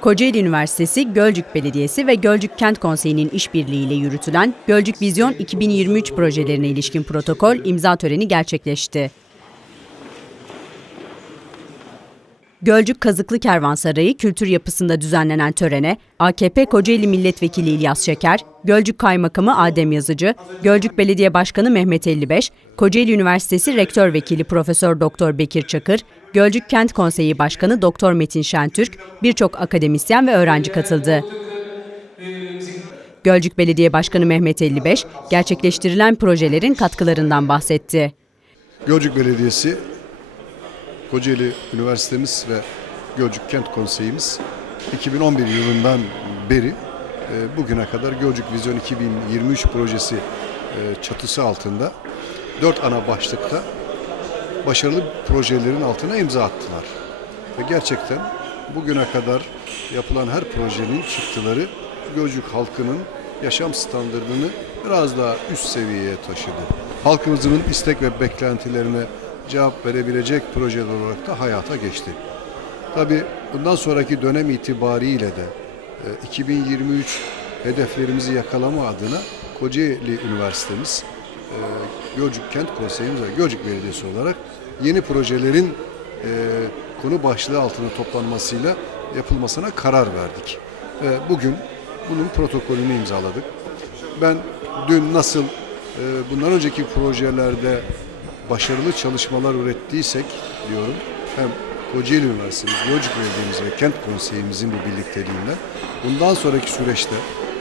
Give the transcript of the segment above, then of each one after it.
Kocaeli Üniversitesi, Gölcük Belediyesi ve Gölcük Kent Konseyi'nin işbirliğiyle yürütülen Gölcük Vizyon 2023 projelerine ilişkin protokol imza töreni gerçekleşti. Gölcük Kazıklı Kervansarayı kültür yapısında düzenlenen törene AKP Kocaeli Milletvekili İlyas Şeker, Gölcük Kaymakamı Adem Yazıcı, Gölcük Belediye Başkanı Mehmet 55, Kocaeli Üniversitesi Rektör Vekili Profesör Doktor Bekir Çakır, Gölcük Kent Konseyi Başkanı Doktor Metin Şentürk, birçok akademisyen ve öğrenci katıldı. Gölcük Belediye Başkanı Mehmet 55, gerçekleştirilen projelerin katkılarından bahsetti. Gölcük Belediyesi, Kocaeli Üniversitemiz ve Gölcük Kent Konseyimiz 2011 yılından beri e, bugüne kadar Gölcük Vizyon 2023 projesi e, çatısı altında dört ana başlıkta başarılı projelerin altına imza attılar. Ve gerçekten bugüne kadar yapılan her projenin çıktıları Gölcük halkının yaşam standartını biraz daha üst seviyeye taşıdı. Halkımızın istek ve beklentilerine cevap verebilecek projeler olarak da hayata geçti. Tabii bundan sonraki dönem itibariyle de e, 2023 hedeflerimizi yakalama adına Kocaeli Üniversitemiz, e, Gölcük Kent Konseyimiz ve Gölcük Belediyesi olarak yeni projelerin e, konu başlığı altında toplanmasıyla yapılmasına karar verdik. Ve bugün bunun protokolünü imzaladık. Ben dün nasıl e, bundan önceki projelerde başarılı çalışmalar ürettiysek diyorum hem Kocaeli Üniversitemiz, Gölcük Belediye'miz ve Kent Konseyimizin bu birlikteliğiyle bundan sonraki süreçte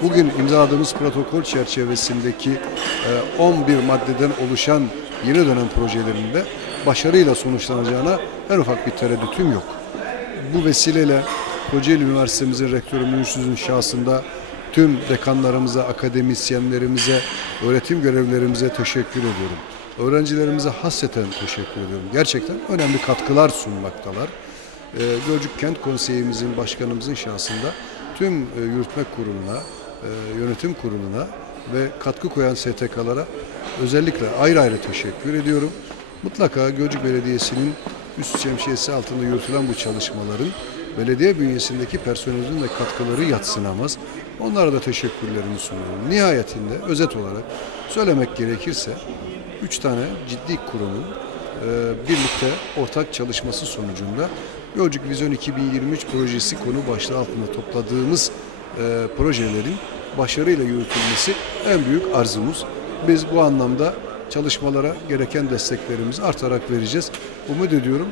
bugün imzaladığımız protokol çerçevesindeki e, 11 maddeden oluşan yeni dönem projelerinde başarıyla sonuçlanacağına en ufak bir tereddütüm yok. Bu vesileyle Kocaeli Üniversitemizin rektörü Münşüz'ün şahsında tüm dekanlarımıza, akademisyenlerimize, öğretim görevlilerimize teşekkür ediyorum. Öğrencilerimize hasreten teşekkür ediyorum. Gerçekten önemli katkılar sunmaktalar. Ee, Gölcük Kent Konseyimizin başkanımızın şahsında tüm e, yürütme kuruluna, e, yönetim kuruluna ve katkı koyan STK'lara özellikle ayrı ayrı teşekkür ediyorum. Mutlaka Gölcük Belediyesi'nin üst şemsiyesi altında yürütülen bu çalışmaların belediye bünyesindeki personelin de katkıları yatsınamaz. Onlara da teşekkürlerimi sunuyorum. Nihayetinde özet olarak söylemek gerekirse üç tane ciddi kurumun e, birlikte ortak çalışması sonucunda Gölcük Vizyon 2023 projesi konu başlığı altında topladığımız e, projelerin başarıyla yürütülmesi en büyük arzumuz. Biz bu anlamda çalışmalara gereken desteklerimizi artarak vereceğiz. Umut ediyorum,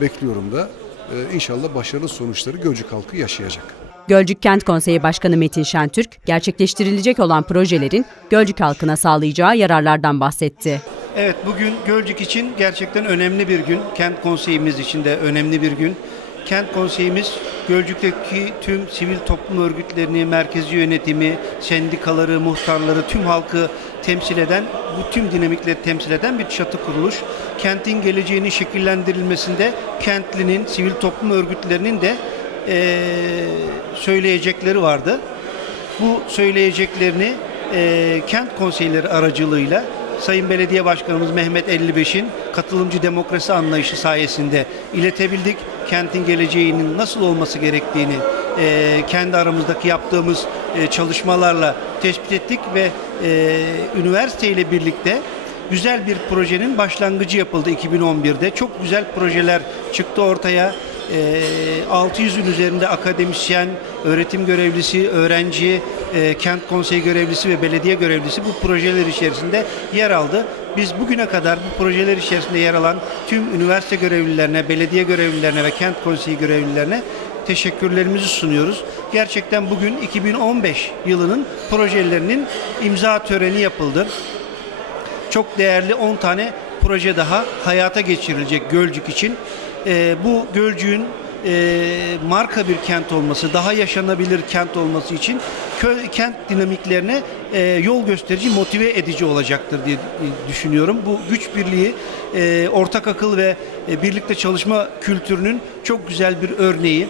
bekliyorum da e, inşallah başarılı sonuçları Gölcük halkı yaşayacak. Gölcük Kent Konseyi Başkanı Metin Şentürk, gerçekleştirilecek olan projelerin Gölcük halkına sağlayacağı yararlardan bahsetti. Evet bugün Gölcük için gerçekten önemli bir gün. Kent konseyimiz için de önemli bir gün. Kent konseyimiz Gölcük'teki tüm sivil toplum örgütlerini, merkezi yönetimi, sendikaları, muhtarları, tüm halkı temsil eden, bu tüm dinamikleri temsil eden bir çatı kuruluş. Kentin geleceğinin şekillendirilmesinde kentlinin, sivil toplum örgütlerinin de eee, söyleyecekleri vardı. Bu söyleyeceklerini eee, kent konseyleri aracılığıyla Sayın Belediye Başkanımız Mehmet 55'in katılımcı demokrasi anlayışı sayesinde iletebildik. Kentin geleceğinin nasıl olması gerektiğini eee, kendi aramızdaki yaptığımız eee, çalışmalarla tespit ettik ve eee üniversite ile birlikte güzel bir projenin başlangıcı yapıldı 2011'de. Çok güzel projeler çıktı ortaya. Eee, 600'ün üzerinde akademisyen, öğretim görevlisi, öğrenci, eee, kent konseyi görevlisi ve belediye görevlisi bu projeler içerisinde yer aldı. Biz bugüne kadar bu projeler içerisinde yer alan tüm üniversite görevlilerine, belediye görevlilerine ve kent konseyi görevlilerine teşekkürlerimizi sunuyoruz. Gerçekten bugün 2015 yılının projelerinin imza töreni yapıldı. Çok değerli 10 tane proje daha hayata geçirilecek Gölcük için. Ee, bu Gölcük'ün e, marka bir kent olması, daha yaşanabilir kent olması için köy, kent dinamiklerine e, yol gösterici, motive edici olacaktır diye düşünüyorum. Bu güç birliği, e, ortak akıl ve e, birlikte çalışma kültürünün çok güzel bir örneği.